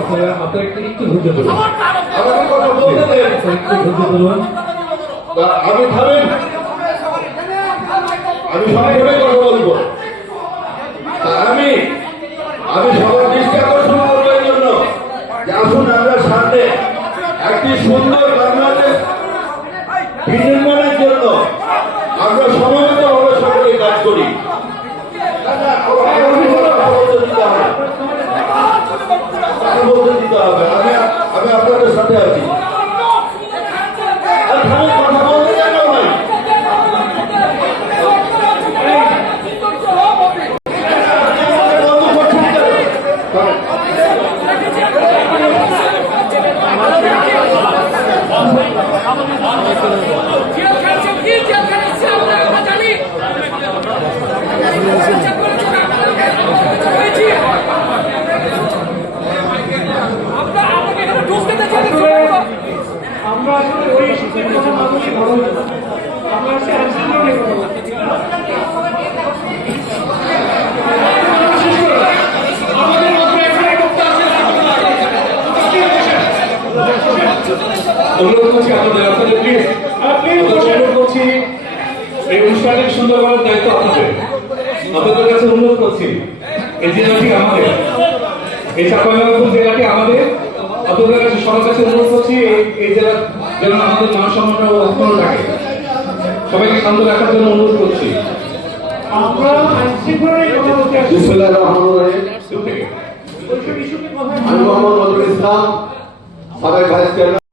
আপনারা একটু ধৈর্য ধরুন। আমাকে কথা বলতে দেন। একটু ধৈর্য ধরুন। আমি থামেন, আমি সংক্ষেপে কথা বলবো। আমি সবার দৃষ্টি আকর্ষণ করবো এই জন্য যে আসুন আমরা সামনে একটি সুন্দর বাংলাদেশ বিনির্মাণের জন্য আমরা সমবেতভাবে সকলে কাজ করি। বলতে দিতে হবে, আমি আপনাদের সাথে আছি। কথা বলতে কেন ভাই? আমরা আসলে ওই ইস্যুতে কথা না বলি ভালো হতো। আমরা আসলে আলোচনা নিয়ে কথা বলতে চাই। আমাদের মধ্যে একটাই বক্তা আছে, অনুরোধ করছি আপনাদের প্লিজ অনুরোধ করছি এই অনুষ্ঠানের সুন্দরভাবে দায়িত্ব আপনাদের কাছে অনুরোধ করছি। এই জেলাটি আমাদের, এই চাঁপাইনবাবগঞ্জ জেলাটি আমাদের। আপনাদের কাছে সবার কাছে অনুরোধ করছি এই জেলার যেন আমাদের মান সম্মানটা অক্ষুণ্ণ থাকে। সবাইকে শান্ত রাখার জন্য অনুরোধ করছি। আমরা আইনশৃঙ্খলার কথা বলতে আসছি। বিসমিল্লাহির রহমানির রহিম। ওইসব ইস্যুতে কথা আমি মোহাম্মদ নজরুল ইসলাম, সাবেক ভাইস চেয়ারম্যান।